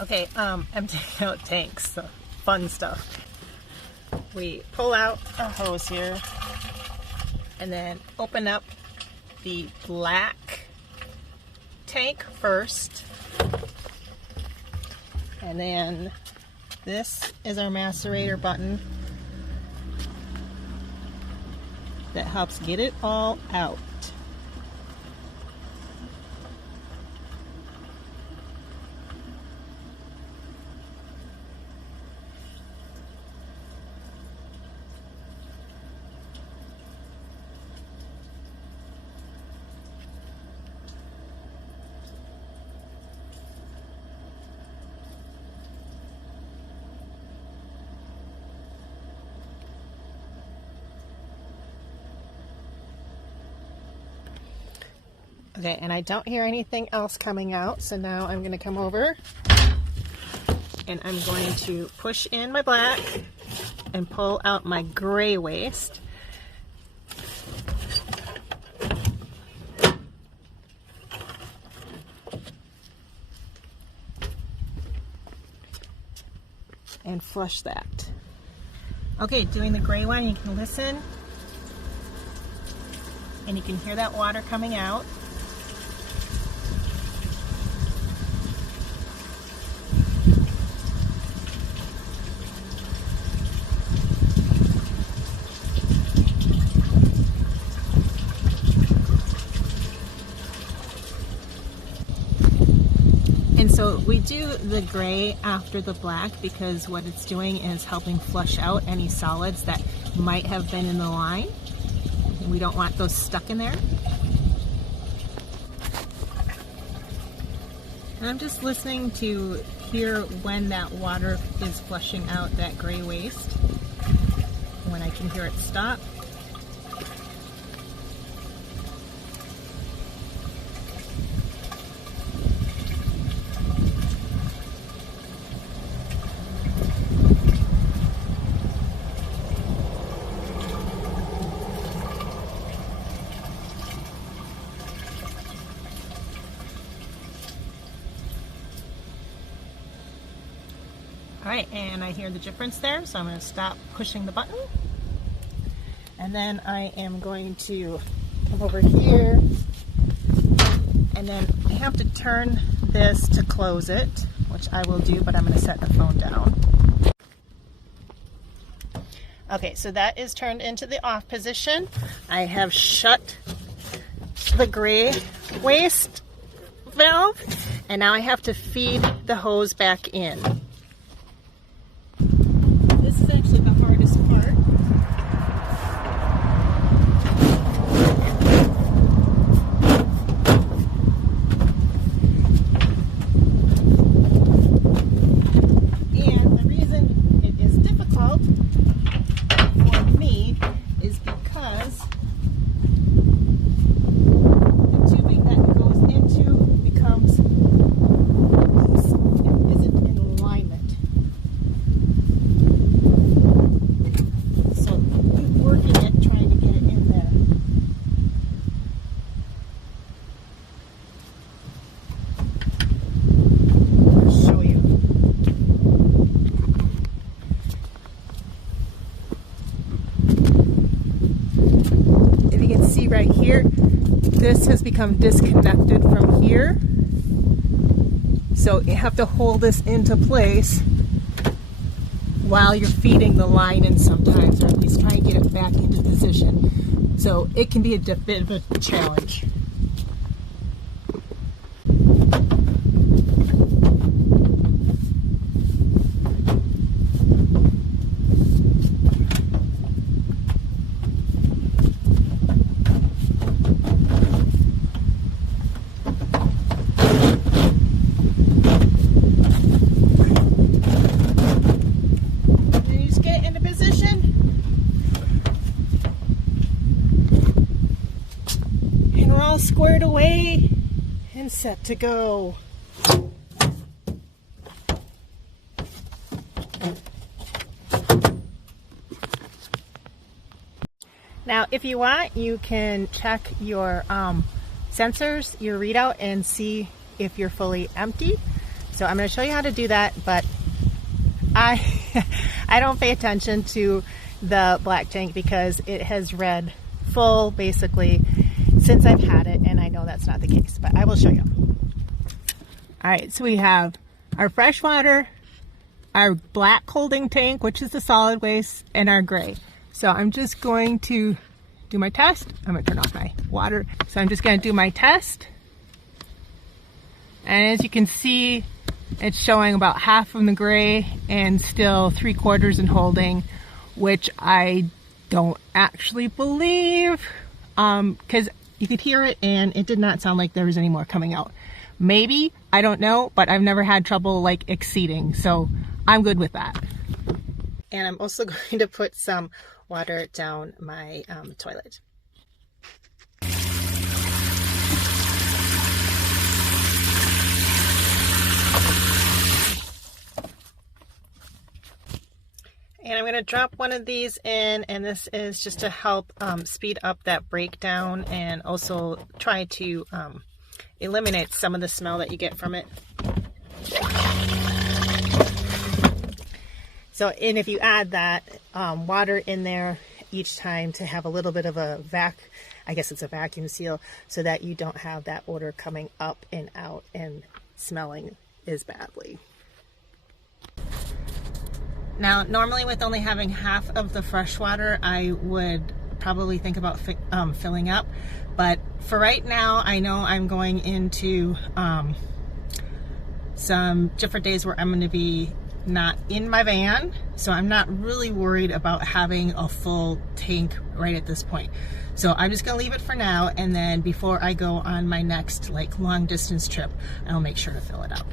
Okay, emptying out tanks, so fun stuff. We pull out a hose here and then open up the black tank first. And then this is our macerator button that helps get it all out. Okay, and I don't hear anything else coming out, so now I'm going to come over and I'm going to push in my black and pull out my gray waste. And flush that. Okay, doing the gray one, you can listen and you can hear that water coming out. And so we do the gray after the black because what it's doing is helping flush out any solids that might have been in the line. And we don't want those stuck in there. And I'm just listening to hear when that water is flushing out that gray waste. When I can hear it stop. Alright, and I hear the difference there, so I'm going to stop pushing the button. And then I am going to come over here, and then I have to turn this to close it, which I will do, but I'm going to set the phone down. Okay, so that is turned into the off position. I have shut the gray waste valve, and now I have to feed the hose back in. This is actually the hardest part. And the reason it is difficult for me is because the tubing that it goes into becomes loose and isn't in alignment. So keep working it, trying to get it in there. I'll show you. If you can see right here, this has become disconnected from here. So you have to hold this into place while you're feeding the line in sometimes, or at least try and get it back into position. So it can be a bit of a challenge. Squared away and set to go. Now, if you want, you can check your sensors, your readout, and see if you're fully empty. So I'm going to show you how to do that, but I don't pay attention to the black tank because it has read full basically since I've had it, and I know that's not the case, but I will show you. All right, so we have our fresh water, our black holding tank, which is the solid waste, and our gray. So I'm just going to do my test. I'm going to turn off my water. So I'm just going to do my test. And as you can see, it's showing about half from the gray and still 3/4 in holding, which I don't actually believe, because you could hear it and it did not sound like there was any more coming out. Maybe, I don't know, but I've never had trouble like exceeding, so I'm good with that. And I'm also going to put some water down my toilet. And I'm going to drop one of these in, and this is just to help speed up that breakdown and also try to eliminate some of the smell that you get from it. So, and if you add that water in there each time to have a little bit of a I guess it's a vacuum seal, so that you don't have that odor coming up and out and smelling as badly. Now, normally with only having half of the fresh water, I would probably think about filling up. But for right now, I know I'm going into some different days where I'm going to be not in my van. So I'm not really worried about having a full tank right at this point. So I'm just going to leave it for now. And then before I go on my next like long distance trip, I'll make sure to fill it up.